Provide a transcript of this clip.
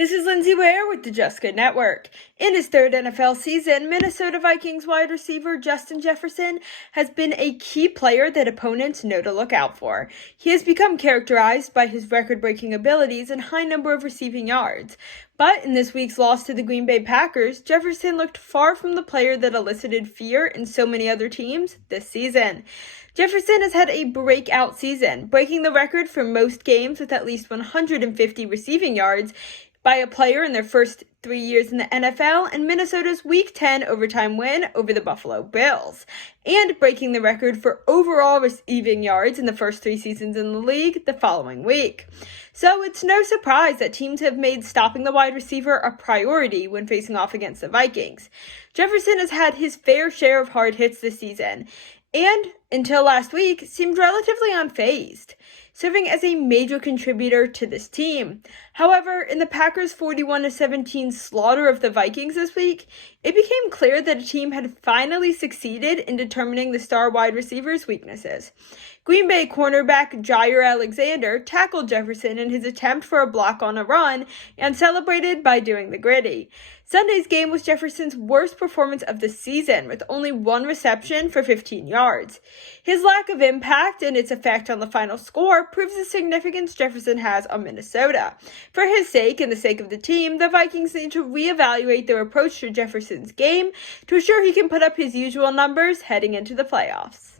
This is Lindsay Ware with the Just Good Network. In his third NFL season, Minnesota Vikings wide receiver Justin Jefferson has been a key player that opponents know to look out for. He has become characterized by his record-breaking abilities and high number of receiving yards. But in this week's loss to the Green Bay Packers, Jefferson looked far from the player that elicited fear in so many other teams this season. Jefferson has had a breakout season, breaking the record for most games with at least 150 receiving yards by a player in their first 3 years in the NFL, and Minnesota's Week 10 overtime win over the Buffalo Bills, and breaking the record for overall receiving yards in the first 3 seasons in the league the following week. So it's no surprise that teams have made stopping the wide receiver a priority when facing off against the Vikings. Jefferson has had his fair share of hard hits this season, and until last week seemed relatively unfazed, serving as a major contributor to this team. However, in the Packers' 41-17 slaughter of the Vikings this week, it became clear that a team had finally succeeded in determining the star wide receiver's weaknesses. Green Bay cornerback Jair Alexander tackled Jefferson in his attempt for a block on a run and celebrated by doing the gritty. Sunday's game was Jefferson's worst performance of the season, with only 1 reception for 15 yards. His lack of impact and its effect on the final score proves the significance Jefferson has on Minnesota. For his sake and the sake of the team, the Vikings need to reevaluate their approach to Jefferson's game to ensure he can put up his usual numbers heading into the playoffs.